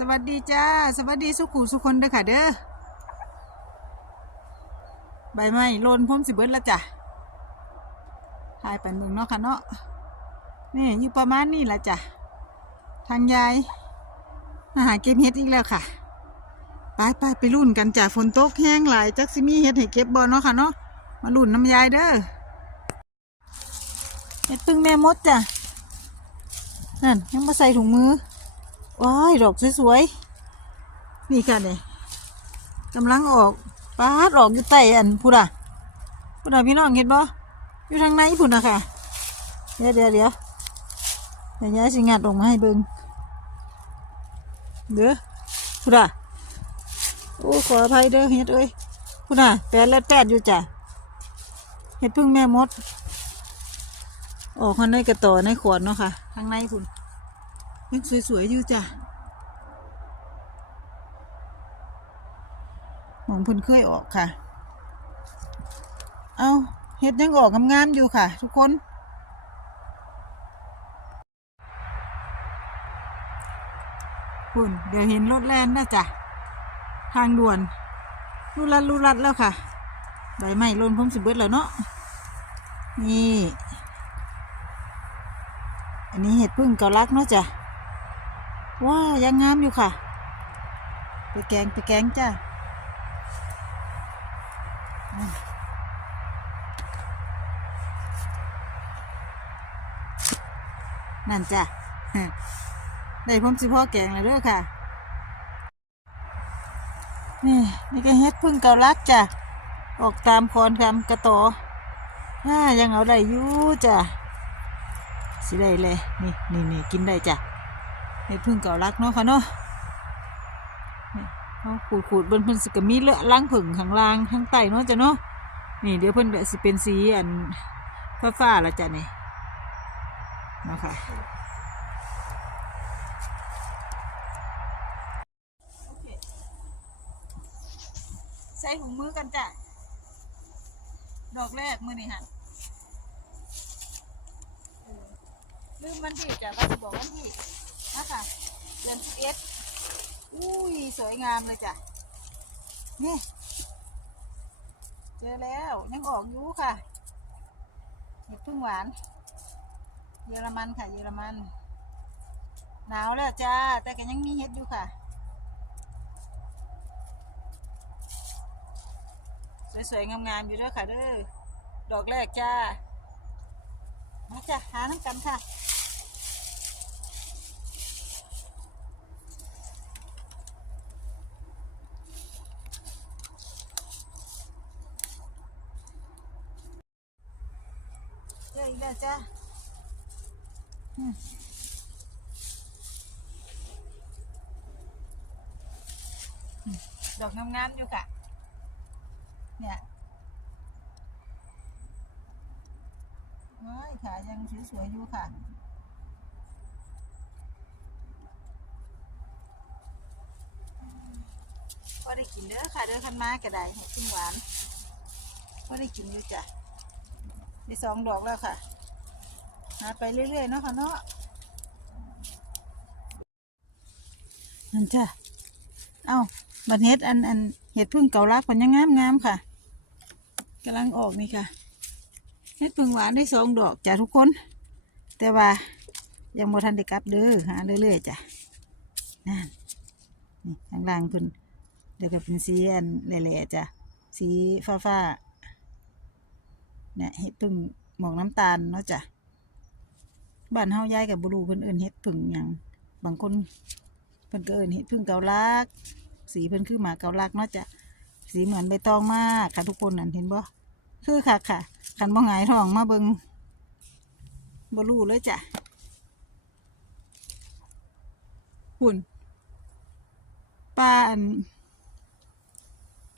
สวัสดีจ้า สวัสดีสุขุสุคนเด้อค่ะเด้อใบไม้โลนพ้มสิเบิดแล้วจ้ะถ่ายไปเมืองเนาะค่ะเนาะนี่อยู่ประมาณนี้แหละจ้ะทางยายมาหาเก็บเห็ดอีกแล้วค่ะไปไปไปรุ่นกันจ้ะฝนตกแห้งหลายจักสิมีเห็ดให้เก็บบอเนาะค่ะเนาะมารุ่นน้ำยายเด้อเห็ดพึ่งแม่มดจ้ะนั่นยังมาใส่ถุงมือ ว้ายดอกสวยๆ นี่ค่ะเนี่ยกำลังออกปาดออกอยู่ใต้อันพูดอะพูดอะพี่น้องเห็นบ่อยู่ทางในพุ่นะค่ะ เดี๋ยวเดี๋ยวเดี๋ยวเดี๋ยวยายสิงัดออกมาให้เบิ่งเด้อพูดอะโอ้ขออภัยเด้อเฮ็ดเอ้ยพูดอะแปดเล็ดแปดอยู่จ้ะเฮ็ดพึ่งแม่มด ออกมาในกระต่อในขวดเนาะค่ะ ทางในพุ่น ยังสวยๆอยู่จ้ะหมองเพิ่นเคยออกค่ะ เอาเฮ็ดยังออกงามๆอยู่ค่ะ ทุกคนคุณเดี๋ยวเห็นรถแล่นนะจ้ะ ทางด่วนลุลัดลุลัดแล้วค่ะ ใบไม้ล้นพร้อมสิเบิดแล้วเนาะ นี่ อันนี้เห็ดพึ่งเกาลักเนาะจ้ะ ว้ายังงามอยู่ค่ะ ไปแกงไปแกงจ้านั่นจ้ะได้พร้อมสิพ่อแกงเลยเด้อค่ะ นี่นี่ก็เฮ็ดพึ่งเกาลักจ้ะ ออกตามคอนคำกระโตออ่ายังเอาได้อยู่จ้ะ สิได้เลย นี่นี่นี่กินได้จ้ะ เฮ็ดพึ่งเก่ารักเนาะค่ะเนาะเขาขูดขูดบนเพิ่นสิกมีเลอะล้างผึ่งข้างล่างข้างใต้เนาะจ้ะเนาะนี่เดี๋ยวเพิ่นก็สิเป็นสีอันฟ้าฟ้าละจ้ะนี่เนาะค่ะใส่ถุงมือกันจ้ะดอกแรกมือนี่ฮะลืมวันที่จ้ะว่าจะบอกวันที่ นะคะเดือนสิบเอ็ดอุ้ยสวยงามเลยจ้ะนี่เจอแล้วยังออกอยู่ค่ะเห็ดพึ่งหวาน เยอรมันค่ะ เยอรมัน หนาวแล้วจ้า แต่ก็ยังมีเห็ดอยู่ค่ะ สวยๆงามๆอยู่ด้วยค่ะเด้อดอกแรกจ้ามาจ้ะหาน้ำกันค่ะ อีกแล้วจ้าดอกงามๆอยู่ค่ะ เนี่ยว้ายขายังสวยๆอยู่ค่ะก็ได้กินเด้อค่ะ เด้อคันมากระไดเห็ดจิ้มหวานก็ได้กินอยู่จ้ะ ได้สองดอกแล้วค่ะหาไปเรื่อยๆเนาะค่ะเนาะนั่นจ้ะเอ้าบัดเห็ดอันอันเห็ดพึ่งเกาลักมันยังงามงามๆค่ะกำลังออกนี่ค่ะเห็ดพึ่งหวานได้สองดอกจ้ะทุกคน แต่ว่ายังบ่ทันได้กลับเด้อหาเรื่อยๆจ้ะนั่นนี่ข้างล่างเพิ่นเดี๋ยวก็เป็นสีอันแหล่ๆจ้ะสีฟ้าๆ เนี่ยเห็ดพึ่งหมอกน้ำตาลเนาะจ้ะบ้านเฮาย้ายกับบุรูเพิ่นเอิ้นเห็ดพึ่งหยังบางคนเพิ่นก็เอิ้นเห็ดพึ่งเกาลัก สีเพิ่นคือหมาเกาลักเนาะจ้ะสีเหมือนใบตองมากค่ะทุกคนนั่นเห็นบ่คือค่ะค่ะคันบ่หงายท้องมาเบิงบ่รู้เลยจ้ะหุ่นปลาอัน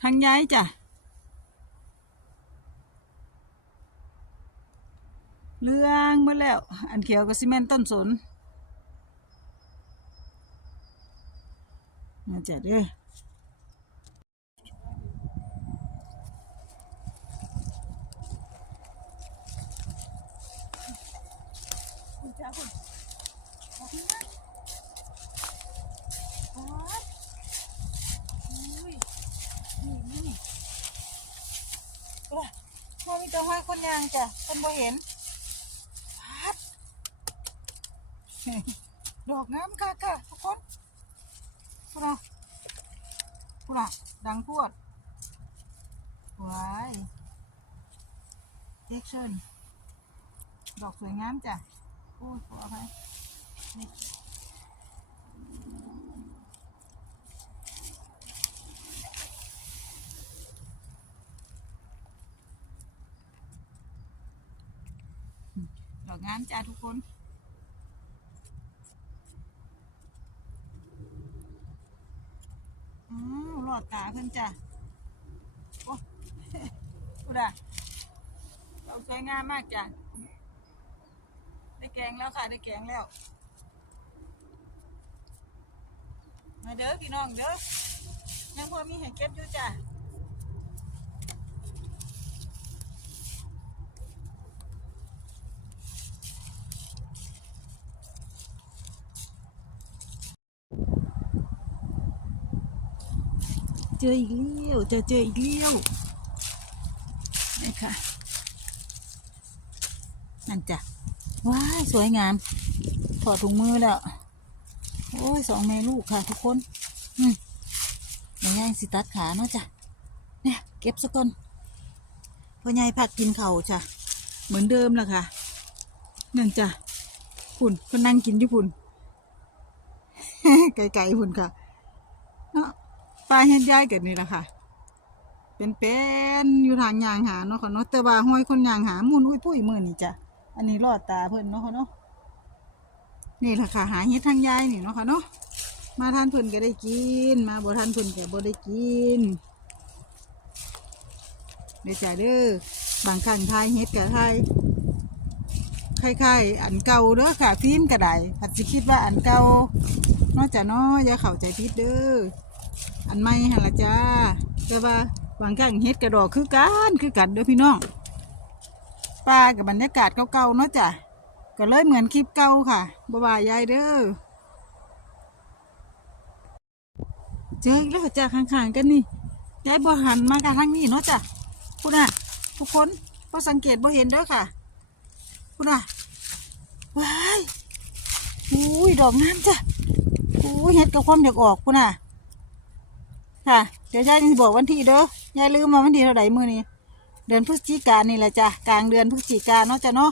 ทางย้ายจ้ะ เรื่องหมดแล้ว อันเขียวก็ซีเมนต์ต้นสนมาจัดเด้อพอมีแต่ห้อยคนยางจ้ะคนบ่เห็น ดอกงามค่ะค่ะทุกคนพูดนะพูดนะดังพวดว้ายเด็กเชิญดอกสวยงามจ้ะโอ้ยขออภัยดอกงามจ้ะทุกคน อืมหลอ ดตาเพิ่นจ้ะโอ้ดูด่ะเราสวยงามมากจ้ะได้แกงแล้วค่ะได้แกงแล้ว มาเด้อพี่น้องเด้อยังพอมีเห้เก็บอยู่จ้ะ เจออีกเลี้ยวจอเจออีกเลี้ยวนี่ค่ะนั่นจ้ะว้ายสวยงามถอดถุงมือแล้ว โอ้ยสองแม่ลูกค่ะทุกคน อืมเดี๋ยวย่างสิตัดขาเนาะจ้ะเนี่ยเก็บสักก่อนพ่อใหญ่ผักกินเข่าจ้ะ เหมือนเดิมแหละค่ะนั่นจ้ะพุ่นก็นั่งกินอยู่พุ่นไกลๆพุ่นค่ะ เนาะ ปลาเฮ็ดย้ายเกิดนี่แหละค่ะ เป็นเป็นอยู่ทางยางหาเนาะค่ะเนาะแต่ว่าห้อยคนยางหามุนอุ้ยปุ้ยมือนี่จ้ะอันนี้รอดตาเพิ่นเนาะค่ะเนาะนี่แหละค่ะ หาเฮ็ดทางยายนี่เนาะค่ะเนาะมาทานเพิ่นก็ได้กิน มาบ่ทานเพิ่นก็บ่ได้กินเดี๋ยวจ้ะเด้อบางครั้งทายเฮ็ดก็ทายคล้ายๆอันเก่าเด้อค่ะฟิล์มก็ได้ผัดสิคิดว่าอันเก่านาะจ้ะเนาะอย่าเข้าใจผิดเด้อ อันไม่หันละจ้าแต่ว่าบางครั้งเฮ็ดกระดอกคือกันคือกันเด้อพี่น้องป่ากับบรรยากาศเก่าๆเนาะจ้ะก็เลยเหมือนคลิปเก่าค่ะบ่บายายเด้อเจออีกแล้วจ้ะข้างๆกันนี่ยายบ่หันมากันทางนี้เนาะจ้ะพูดน่ะ ทุกคนบ่สังเกตบ่เห็นเด้อค่ะพูดน่ะว้ายอุ้ยดอกงามจ้ะอุ้ยเฮ็ดกับความอยากออกพูดน่ะ ค่ะเดี๋ยวยายจะบอกวันที่เด้อยายลืมมาวันที่เท่าไหร่มือนี้เดือนพฤศจิกายนนี่แหละจ้ะกลางเดือนพฤศจิกาเนาะจ้ะเนาะ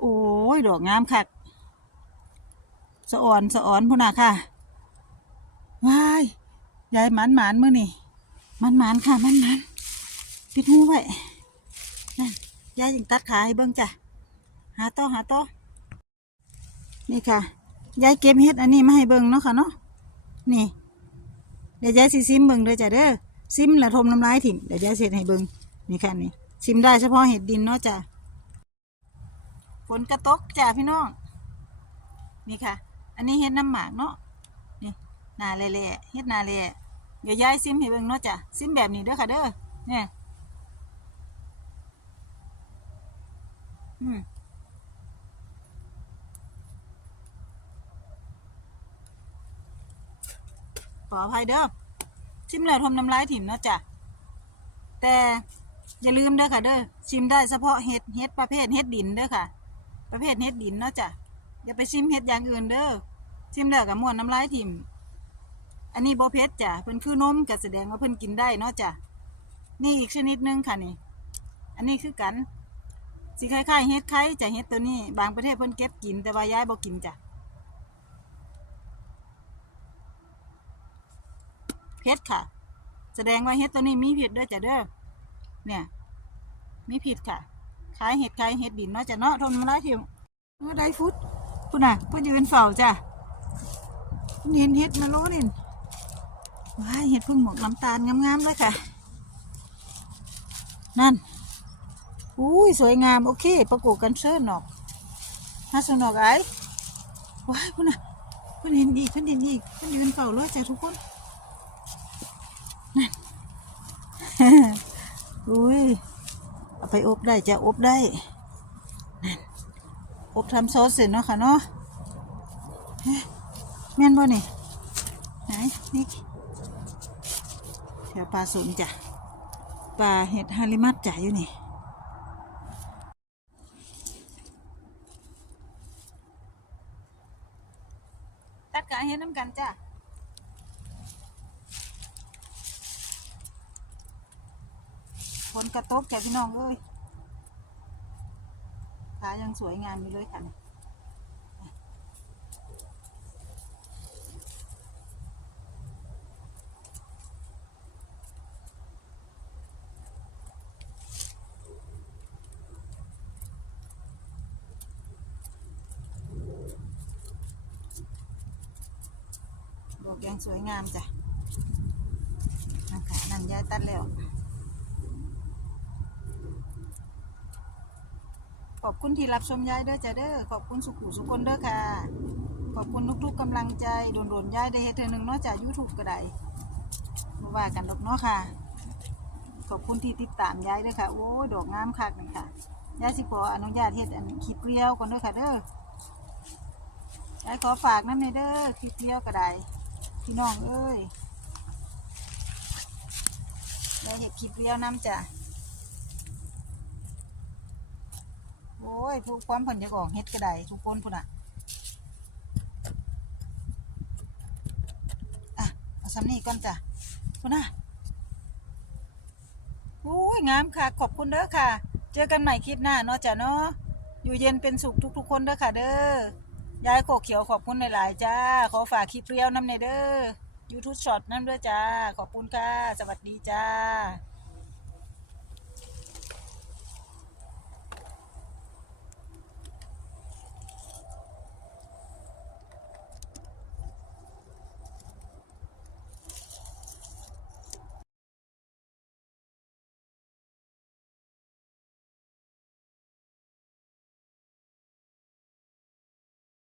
โอ้ยดอกงามคักสะอ่อนสะอ่อนพุ่นน่ะค่ะว้ายยายหมันหมันมือนี่มันหมันค่ะมันหมันปิดหูไว้นั่นยายยังตัดขาให้เบิ่งจ้ะหาต่อหาต่อนี่ค่ะยายเก็บเฮ็ดอันนี้มาให้เบิ่งเนาะค่ะเนาะนี่ เดี๋ยวยายสิซิมเบิ่งเลยจ้ะเด้อซิมแล้วทมน้ำลายถิ่มเดี๋ยวยายเสร็จให้เบิ่งนี่ค่ะนี่ซิมได้เฉพาะเห็ดดินเนาะจ้ะฝนกระตกจ้ะพี่น้องนี่ค่ะ อันนี้เห็ดน้ำหมากเนาะนี่นาเละๆเห็ดนาเละเดี๋ยวยายซิมให้เบิ่งเนาะจ้ะซิมแบบนี้เด้อค่ะเด้อเนี่ยอืม ขออภัยเด้อชิมแล้วทมน้ำลายถิ่มเนาะจ้ะแต่อย่าลืมเด้อค่ะเด้อชิมได้เฉพาะเห็ดเห็ดประเภทเห็ดดินเด้อค่ะ ประเภทเห็ดดินเนาะจ้ะอย่าไปชิมเห็ดอย่างอื่นเด้อชิมแล้วกับมวนน้ำลายถิ่มอันนี้โบเพชจ้ะเพิ่นคือนมก็แสดงว่าเพิ่นกินได้เนาะจ้ะนี่อีกชนิดหนึงค่ะนี่ อันนี้คือกันสิคล้ายๆเห็ดไข่จะเห็ดตัวนี้ บางประเทศเพิ่นเก็บกินแต่ว่าย้ายบ่กินจ้ะ เพชรค่ะ แสดงว่าเห็ดตัวนี้มีผิดด้วยจ้ะเด้อเนี่ย มีผิดค่ะขายเห็ดขายเห็ดดินเนาะจ้ะเนาะทนมาได้ทีมเมื่อได้ฟุตพุ่นน่ะพิ่นยืนเฝ้าจ้ะเพิ่นเห็นเห็ดมาโลนี่ว้าเห็ดพึ่งหมวกน้ำตาลงามๆเลยค่ะ นั่นอุ้ยสวยงาม โอเค ประกบกันเชิญหนอกฮาสนอกไอ้ว้ายพุ่นน่ะพิ่นเห็นอีกพิ่นเห็นอีกพิ่นยืนเฝ้าเลยจ้ะทุกคน อุ้ยเอาไปอบได้จะอบได้นั่นอบทำซอสเสร็จเนาะค่ะเนาะเฮ้ยแม่นบ่นี่ไหนนี่แถวปลาสูงจ้ะปลาเห็ดฮาริมัดจ่ายอยู่นี่ตัดกะเห็ดน้ำกันจ้ะ ฝนกระตกแกพี่น้องเอ้ยขายังสวยงามอยู่เลยค่ะดอกยังสวยงามจ้ะนั่นค่ะนั่นยายตัดแล้ว ขอบคุณที่รับชมยายเด้อจ้ะเด้อขอบคุณสุขุสุคนเด้อค่ะ ขอบคุณทุกๆกำลังใจโดนๆยายได้เฮ็ดเทื่อหนึ่งเนาะจาก YouTube ก็ได้บ่ว่ากันดอกเนาะค่ะ ขอบคุณที่ติดตามยายเด้อค่ะ โอ้ยดอกงามคักนี่ค่ะยายสิขออนุญาตเฮ็ดอันคลิปเรียวก่อนเด้อค่ะเด้อยายขอฝากน้ำในเด้อคลิปเรียวก็ได้พี่น้องเอ้ยยายเฮ็ดคลิปเรียวน้ำจ้ะ โอ้ยผู้ความผลอยากออกเฮ็ดก็ได้ทุกคนพุ่นอะอะเอาซ้ำนี่ก่อนจ้ะพุ่นอะโอ้ยงามค่ะ ขอบคุณเด้อค่ะ เจอกันใหม่คลิปหน้าเนาะจ้ะเนาะอยู่เย็นเป็นสุขทุกๆคนเด้อค่ะ เด้อยายโคกเขียวขอบคุณหลายๆจ้า ขอฝากคลิปเรียวน้ำในเด้อยูทูบช็อตน้ำเด้อจ้า ขอบคุณค่ะ สวัสดีจ้า